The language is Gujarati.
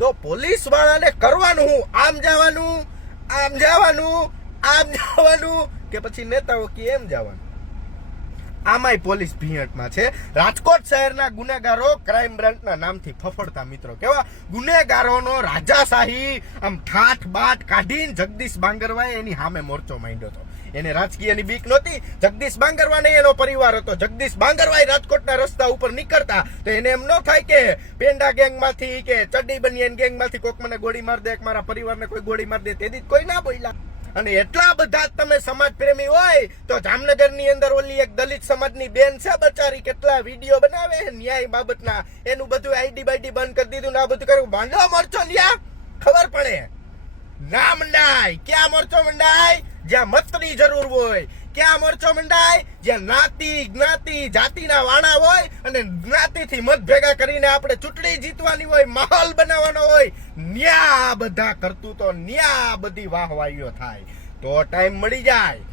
તો પોલીસ વાળાને કરવાનું હું આમ જવાનું કે પછી નેતાઓ કે એમ જવાનું. આમાંય પોલીસ ભીંયટમાં છે. રાજકોટ શહેરના ગુનેગારો ક્રાઇમ બ્રાન્ચના નામથી ફફડતા મિત્રો, કેવા ગુનેગારોનો રાજાશાહી આમ ઠાઠ બાટ કાઢીને જગદીશ બાંગરવાએ એની સામે મોરચો માંડ્યો હતો. એને રાજકીયની બીક નહોતી. જગદીશ બાંગરવા નહીં એનો પરિવાર હતો. જગદીશ બાંગરવાએ રાજકોટના રસ્તા ઉપર નીકળતા તો એને એમ ન થાય કે પેંડા ગેંગમાંથી કે ચડ્ડી બનિયાન ગેંગમાંથી કોક મને ગોળી માર દે, મારા પરિવારને કોઈ ગોળી માર દે, તેથી કોઈ ના બોલ્યા. અને એટલા બધા તમે સમાજ પ્રેમી હોય તો જામનગરની અંદર ઓલી એક દલિત સમાજની બેન છે બચારી, કેટલા વિડીયો બનાવે ન્યાય બાબતના, એનું બધું આઈડી બાઈડી બંધ કરી દીધું ને આ બધું કર્યું. માંડો મોરચો લ્યા, ખબર પડે ના મંડાય. ક્યાં મોરચો મંડાય? જ્યાં મતની જરૂર હોય. ક્યાં મોરચો મંડાય? જ્યાં જ્ઞાતિ જાતિના વાણા હોય અને જ્ઞાતિથી મત ભેગા કરીને આપણે ચૂંટણી જીતવાની હોય, માહોલ બનાવવાનો હોય, ન્યા બધા કરતું તો ન્યા બધી વાહવાઈઓ થાય તો ટાઈમ મળી જાય.